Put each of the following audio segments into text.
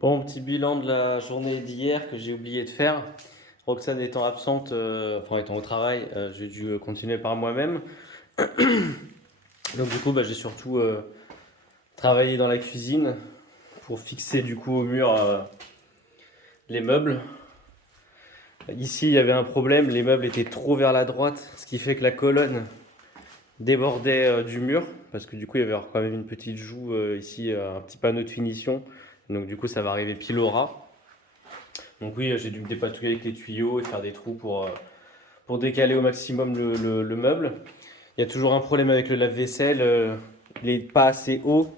Bon, petit bilan de la journée d'hier que j'ai oublié de faire. Roxane étant absente, enfin étant au travail, j'ai dû continuer par moi-même. Donc du coup, j'ai surtout travaillé dans la cuisine pour fixer du coup au mur les meubles. Ici, il y avait un problème, les meubles étaient trop vers la droite, ce qui fait que la colonne débordait du mur, parce que du coup, il y avait quand même une petite joue ici, un petit panneau de finition. Donc du coup, ça va arriver pile au ras. Donc oui, j'ai dû me dépatouiller avec les tuyaux et faire des trous pour décaler au maximum le meuble. Il y a toujours un problème avec le lave-vaisselle, il n'est pas assez haut.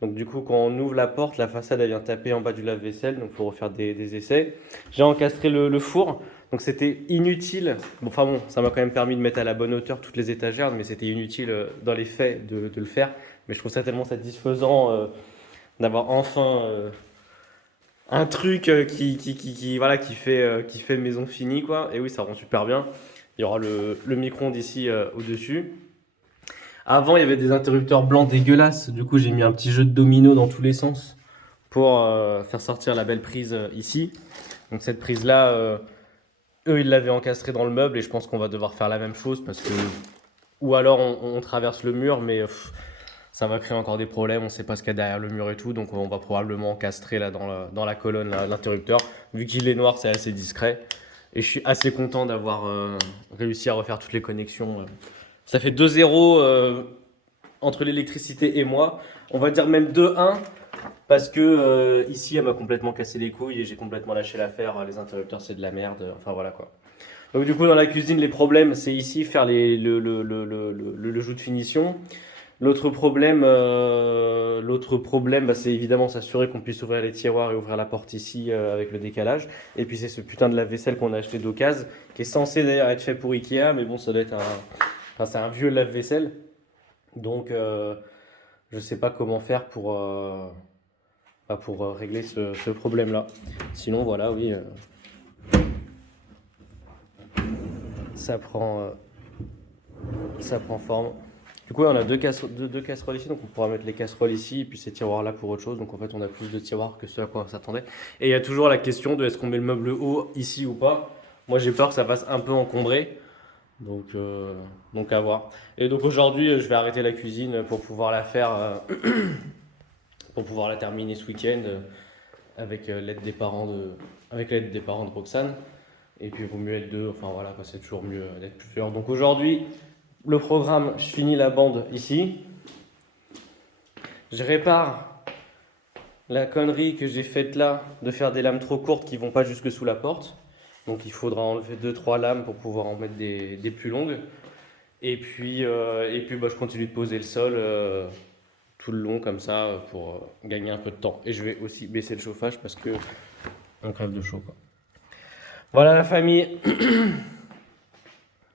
Donc du coup, quand on ouvre la porte, la façade elle vient taper en bas du lave-vaisselle, donc il faut refaire des essais. J'ai encastré le four, donc c'était inutile. Bon, enfin bon, ça m'a quand même permis de mettre à la bonne hauteur toutes les étagères, mais c'était inutile dans les faits de le faire. Mais je trouve ça tellement satisfaisant d'avoir enfin un truc voilà, qui fait maison finie, quoi. Et oui, ça rend super bien. Il y aura le micro-ondes ici au-dessus. Avant, il y avait des interrupteurs blancs dégueulasses. Du coup, j'ai mis un petit jeu de domino dans tous les sens pour faire sortir la belle prise ici. Donc cette prise-là, eux, ils l'avaient encastrée dans le meuble et je pense qu'on va devoir faire la même chose parce que... Ou alors on traverse le mur, mais ça va créer encore des problèmes, on ne sait pas ce qu'il y a derrière le mur et tout, donc on va probablement encastrer là dans la colonne l'interrupteur. Vu qu'il est noir, c'est assez discret. Et je suis assez content d'avoir réussi à refaire toutes les connexions. Ça fait 2-0 entre l'électricité et moi. On va dire même 2-1 parce que ici elle m'a complètement cassé les couilles et j'ai complètement lâché l'affaire. Les interrupteurs c'est de la merde. Enfin voilà quoi. Donc du coup dans la cuisine les problèmes c'est ici faire le jus de finition. L'autre problème, c'est évidemment s'assurer qu'on puisse ouvrir les tiroirs et ouvrir la porte ici avec le décalage. Et puis c'est ce putain de lave-vaisselle qu'on a acheté d'occasion, qui est censé d'ailleurs être fait pour Ikea, mais bon, ça doit être enfin, c'est un vieux lave-vaisselle. Donc je sais pas comment faire pour régler ce problème-là. Sinon, voilà, oui, ça prend, euh, ça prend forme. Du coup, on a deux casseroles ici, donc on pourra mettre les casseroles ici et puis ces tiroirs-là pour autre chose. Donc en fait, on a plus de tiroirs que ce à quoi on s'attendait. Et il y a toujours la question de est-ce qu'on met le meuble haut ici ou pas. Moi, j'ai peur que ça fasse un peu encombré, donc à voir. Et donc aujourd'hui, je vais arrêter la cuisine pour pouvoir la faire, pour pouvoir la terminer ce week-end avec l'aide des parents de Roxane. Et puis il vaut mieux être deux, enfin voilà, c'est toujours mieux d'être plusieurs. Donc aujourd'hui, le programme, je finis la bande ici. Je répare la connerie que j'ai faite là de faire des lames trop courtes qui vont pas jusque sous la porte. Donc il faudra enlever 2-3 lames pour pouvoir en mettre des plus longues. Et puis je continue de poser le sol tout le long comme ça pour gagner un peu de temps. Et je vais aussi baisser le chauffage parce que on crève de chaud quoi. Voilà la famille.